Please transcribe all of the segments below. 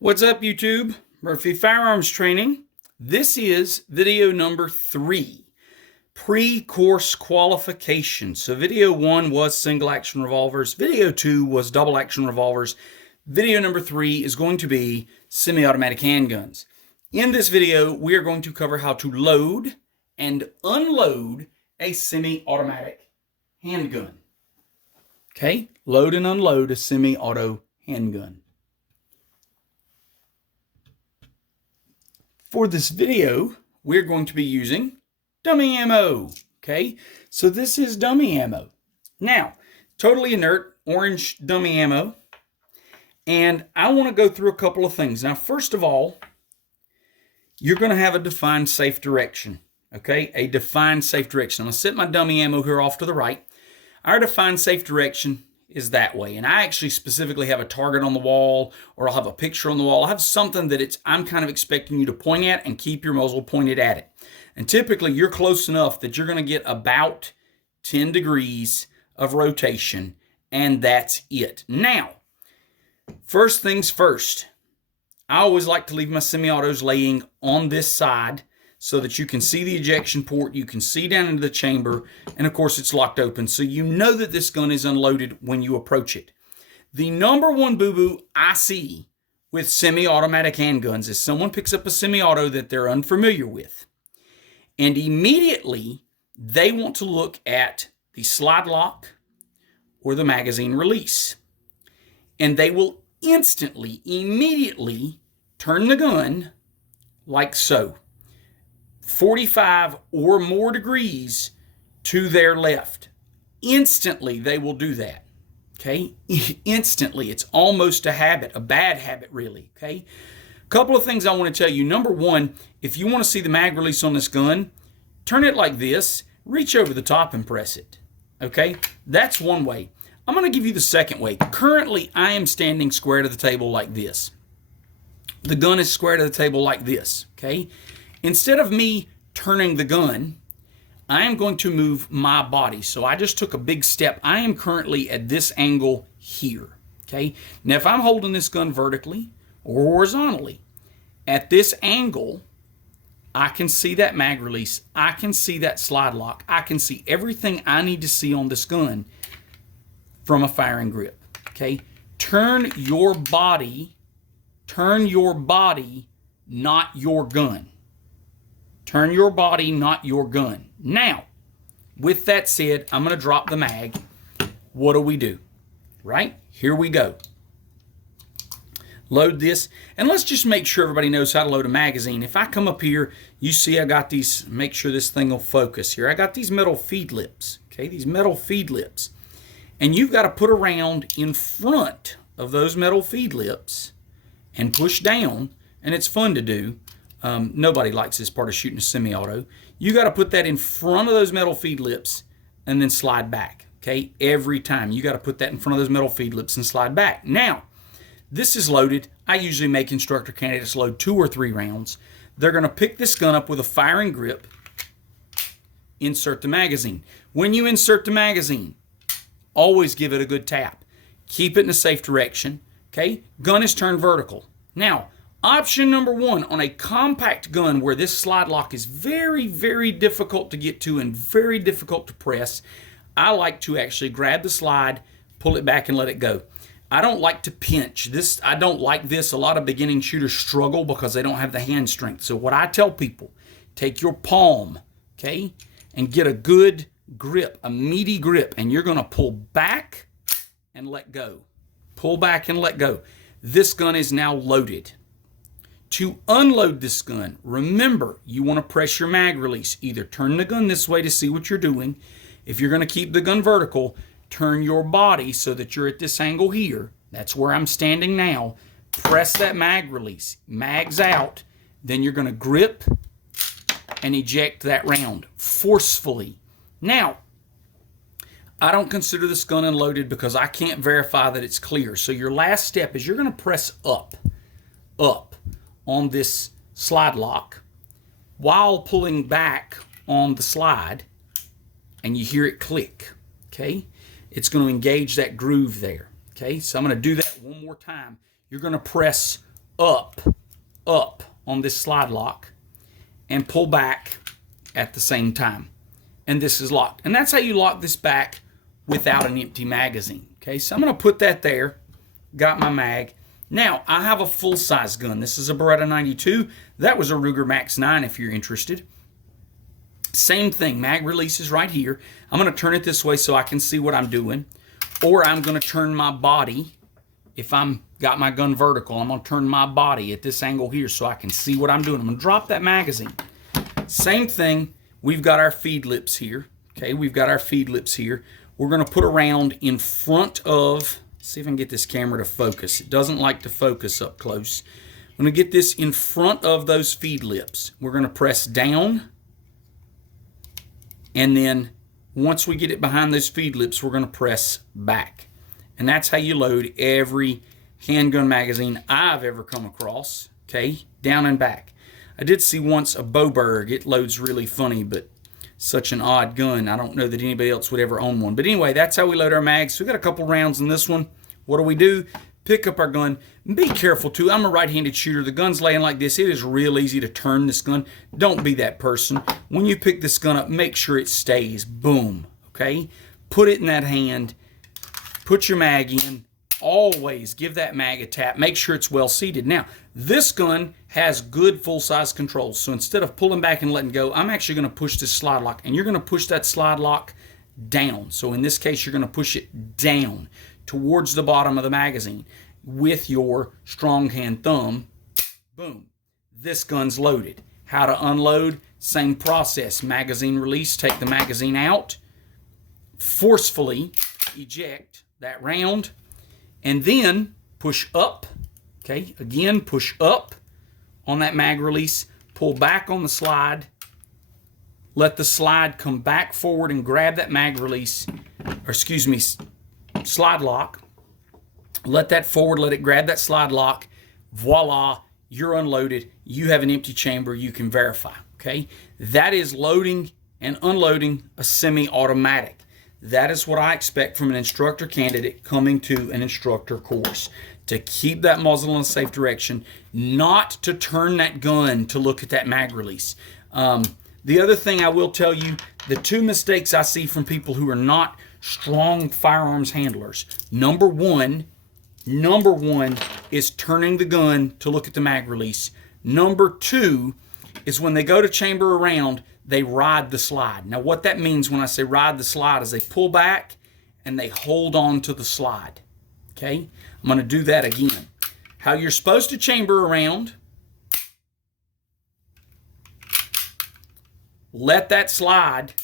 What's up, YouTube? Murphy Firearms Training. This is video number 3, pre-course qualification. So video 1 was single action revolvers. Video 2 was double action revolvers. Video number 3 is going to be semi-automatic handguns. In this video, we are going to cover how to load and unload a semi-automatic handgun. Okay, load and unload a semi-auto handgun. For this video, we're going to be using dummy ammo, okay? So this is dummy ammo. Now, totally inert, orange dummy ammo. And I want to go through a couple of things. Now, first of all, you're going to have a defined safe direction, okay? A defined safe direction. I'm going to set my dummy ammo here off to the right. Our defined safe direction is that way. And I actually specifically have a target on the wall, or I'll have a picture on the wall. I have something that I'm kind of expecting you to point at and keep your muzzle pointed at it. And typically you're close enough that you're going to get about 10 degrees of rotation, and that's it. Now, first things first, I always like to leave my semi-autos laying on this side so that you can see the ejection port, you can see down into the chamber, and of course it's locked open, so you know that this gun is unloaded when you approach it. The number one boo-boo I see with semi-automatic handguns is someone picks up a semi-auto that they're unfamiliar with, and immediately they want to look at the slide lock or the magazine release, and they will instantly, immediately turn the gun like so. 45 or more degrees to their left. Instantly, they will do that, okay? Instantly. It's almost a habit, a bad habit, really, okay? A couple of things I want to tell you. Number one, if you want to see the mag release on this gun, turn it like this, reach over the top and press it, okay? That's one way. I'm going to give you the second way. Currently, I am standing square to the table like this. The gun is square to the table like this, okay? Instead of me turning the gun, I am going to move my body. So I just took a big step. I am currently at this angle here, okay? Now, if I'm holding this gun vertically or horizontally, at this angle, I can see that mag release. I can see that slide lock. I can see everything I need to see on this gun from a firing grip, okay? Turn your body, not your gun. Turn your body, not your gun. Now, with that said, I'm going to drop the mag. What do? Right? Here we go. Load this. And let's just make sure everybody knows how to load a magazine. If I come up here, you see I got these, make sure this thing will focus here. I got these metal feed lips. Okay, these metal feed lips. And you've got to put a round in front of those metal feed lips and push down. And it's fun to do. Nobody likes this part of shooting a semi-auto. You got to put that in front of those metal feed lips and then slide back, okay? Every time. You got to put that in front of those metal feed lips and slide back. Now, this is loaded. I usually make instructor candidates load 2 or 3 rounds. They're going to pick this gun up with a firing grip, insert the magazine. When you insert the magazine, always give it a good tap. Keep it in a safe direction, okay? Gun is turned vertical. Now, option number 1 on a compact gun where this slide lock is very, very difficult to get to and very difficult to press, I like to actually grab the slide, pull it back, and let it go. I don't like to pinch. I don't like this. A lot of beginning shooters struggle because they don't have the hand strength. So what I tell people, take your palm, okay, and get a good grip, a meaty grip, and you're going to pull back and let go. Pull back and let go. This gun is now loaded. To unload this gun, remember, you want to press your mag release. Either turn the gun this way to see what you're doing. If you're going to keep the gun vertical, turn your body so that you're at this angle here. That's where I'm standing now. Press that mag release. Mag's out. Then you're going to grip and eject that round forcefully. Now, I don't consider this gun unloaded because I can't verify that it's clear. So your last step is you're going to press up on this slide lock while pulling back on the slide, and you hear it click, okay? It's going to engage that groove there, okay? So I'm going to do that one more time. You're going to press up on this slide lock and pull back at the same time. And this is locked. And that's how you lock this back without an empty magazine. Okay, so I'm going to put that there. Got my mag. Now, I have a full-size gun. This is a Beretta 92. That was a Ruger Max 9 if you're interested. Same thing, mag release is right here. I'm going to turn it this way so I can see what I'm doing. Or I'm going to turn my body. If I'm got my gun vertical, I'm going to turn my body at this angle here so I can see what I'm doing. I'm going to drop that magazine. Same thing, we've got our feed lips here. Okay, we've got our feed lips here. We're going to put a round in front of, see if I can get this camera to focus. It doesn't like to focus up close. I'm going to get this in front of those feed lips. We're going to press down. And then once we get it behind those feed lips, we're going to press back. And that's how you load every handgun magazine I've ever come across. Okay, down and back. I did see once a Boberg. It loads really funny, but such an odd gun. I don't know that anybody else would ever own one. But anyway, that's how we load our mags. So we got a couple rounds in this one. What do? Pick up our gun. Be careful too. I'm a right-handed shooter. The gun's laying like this. It is real easy to turn this gun. Don't be that person. When you pick this gun up, make sure it stays. Boom. Okay? Put it in that hand. Put your mag in. Always give that mag a tap. Make sure it's well seated. Now, this gun has good full-size controls. So instead of pulling back and letting go, I'm actually going to push this slide lock. And you're going to push that slide lock down. So in this case, you're going to push it down towards the bottom of the magazine with your strong hand thumb. Boom. This gun's loaded. How to unload? Same process. Magazine release. Take the magazine out. Forcefully eject that round. And then push up. Okay, again, push up on that mag release. Pull back on the slide. Let the slide come back forward and grab that mag release, or excuse me, slide lock. Let that forward, let it grab that slide lock. Voila, you're unloaded. You have an empty chamber. You can verify. Okay, that is loading and unloading a semi-automatic. That is what I expect from an instructor candidate coming to an instructor course. To keep that muzzle in a safe direction, not to turn that gun to look at that mag release. The other thing I will tell you, the two mistakes I see from people who are not strong firearms handlers. Number one is turning the gun to look at the mag release. Number two is when they go to chamber a round, they ride the slide. Now what that means when I say ride the slide is they pull back and they hold on to the slide. Okay, I'm going to do that again. How you're supposed to chamber around. Let that slide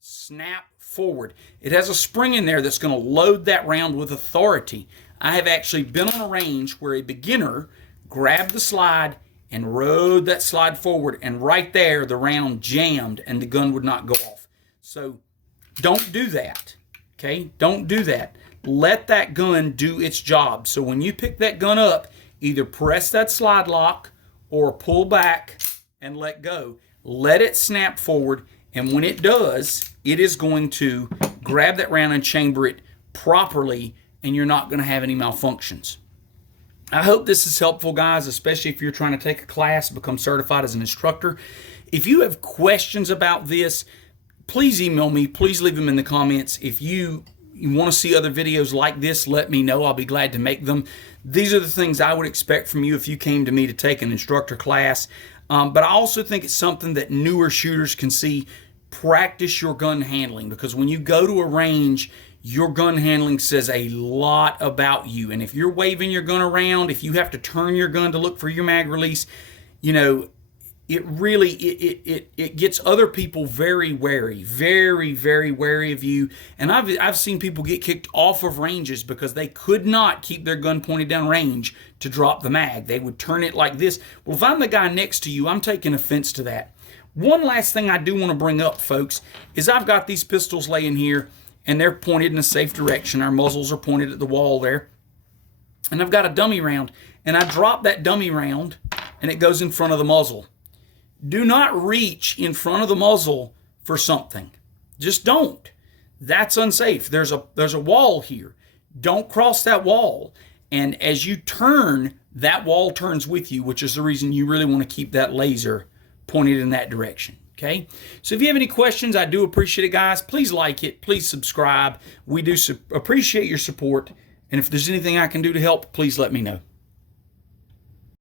snap forward. It has a spring in there that's going to load that round with authority. I have actually been on a range where a beginner grabbed the slide and rode that slide forward, and right there the round jammed and the gun would not go off. So don't do that. Okay, don't do that. Let that gun do its job. So when you pick that gun up, either press that slide lock or pull back and let go. Let it snap forward, and when it does, it is going to grab that round and chamber it properly, and you're not going to have any malfunctions. I hope this is helpful, guys, especially if you're trying to take a class, become certified as an instructor. If you have questions about this, please email me. Please leave them in the comments. If you want to see other videos like this, let me know. I'll be glad to make them. These are the things I would expect from you if you came to me to take an instructor class. But I also think it's something that newer shooters can see. Practice your gun handling, because when you go to a range, your gun handling says a lot about you. And if you're waving your gun around, if you have to turn your gun to look for your mag release, you know, it really, it gets other people very wary, very, very wary of you. And I've seen people get kicked off of ranges because they could not keep their gun pointed down range to drop the mag. They would turn it like this. Well, if I'm the guy next to you, I'm taking offense to that. One last thing I do want to bring up, folks, is I've got these pistols laying here, and they're pointed in a safe direction. Our muzzles are pointed at the wall there. And I've got a dummy round, and I drop that dummy round, and it goes in front of the muzzle. Do not reach in front of the muzzle for something. Just don't. That's unsafe. There's a wall here. Don't cross that wall. And as you turn, that wall turns with you, which is the reason you really want to keep that laser pointed in that direction. Okay, so if you have any questions, I do appreciate it, guys. Please like it. Please subscribe. We do appreciate your support. And if there's anything I can do to help, please let me know.